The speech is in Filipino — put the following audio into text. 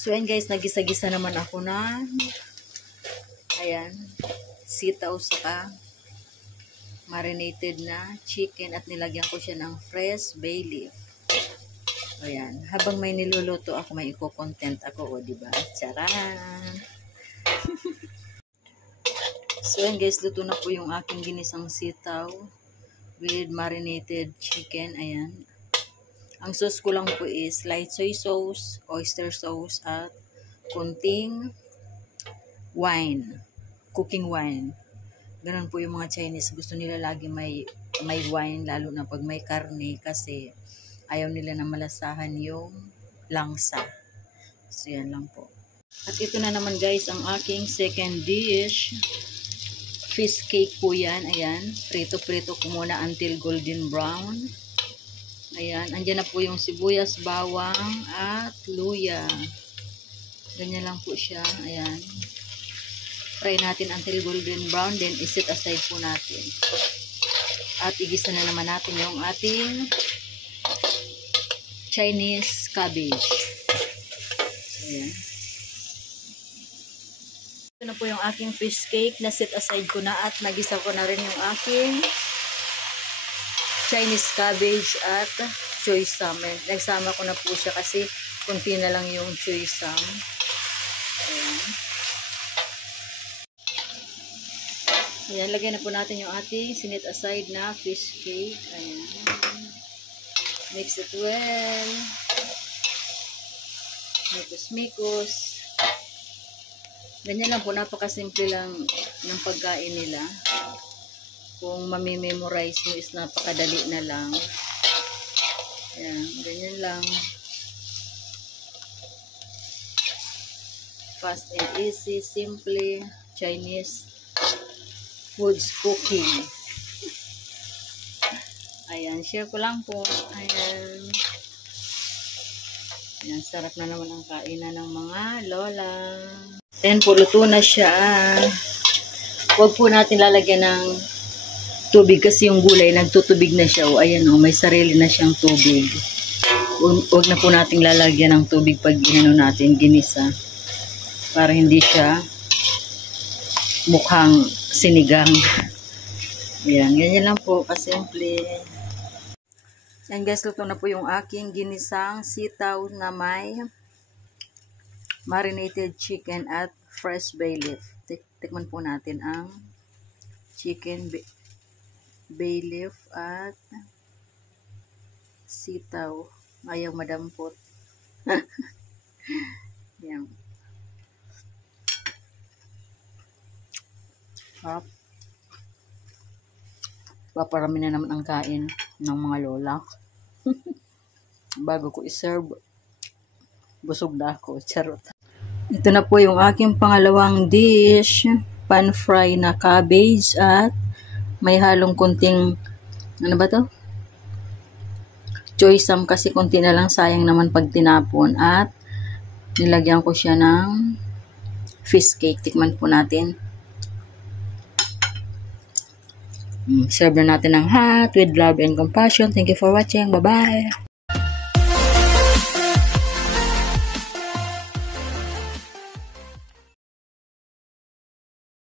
So ayan guys, nagisa-gisa naman ako na ayan, sitaw saka marinated na chicken at nilagyan ko siya ng fresh bay leaf. Ayan, habang may niluluto ako, may i-content ako, o diba? Charan! So ayan guys, luto na po yung aking ginisang sitaw with marinated chicken. Ayan. Ang sauce ko lang po is light soy sauce, oyster sauce, at kunting wine. Cooking wine. Ganun po yung mga Chinese. Gusto nila lagi may wine, lalo na pag may karne, kasi ayaw nila na malasahan yung langsa. So yan lang po. At ito na naman guys, ang aking second dish. Fish cake po yan. Ayan. Prito-prito ko muna until golden brown. Ayan. Andyan na po yung sibuyas, bawang, at luya. Ganyan lang po siya. Ayan. Fry natin until golden brown. Then iset aside po natin. At igisa na naman natin yung ating Chinese cabbage. Ayan. Ito na po yung aking fish cake. Na-set aside ko na at nagisa ko na rin yung aking Chinese cabbage at choy sam. Nagsama ko na po siya kasi kunti na lang yung choy sam. Ayan. Ayan, lagyan na po natin yung ating sinit aside na fish cake. Ayan. Mix it well. Mikos-mikos. Ganyan lang po, napakasimple lang ng pagkain nila. Kung mamimemorize mo is napakadali na lang. Ayan, ganyan lang. Fast and easy, simple, Chinese foods cooking. Ayan, share ko lang po. Ayan. Ayan, sarap na naman ang kainan ng mga lola. Ayan po, luto na siya. Huwag po natin lalagyan ng tubig kasi yung gulay, nagtutubig na siya. O, ayan o, may sarili na siyang tubig. Huwag na po natin lalagyan ng tubig pag ginano natin, ginisa. Para hindi siya mukhang sinigang. Ayan, ganyan lang po, kasimple. Ayan guys, luto na po yung aking ginisang sitaw na may marinated chicken at fresh bay leaf. Tikman po natin ang chicken bay leaf at sitaw. Ayaw madampot. Yan. Hop. Paparami na naman ang kain ng mga lola. Bago ko iserve, busog na ako. Charot. Ito na po yung aking pangalawang dish. Pan-fry na cabbage at may halong kunting, ano ba to? Choy sam kasi kunti na lang, sayang naman pag tinapon. At nilagyan ko siya ng fish cake. Tikman po natin. Serve na natin ng hot with love and compassion. Thank you for watching. Bye-bye.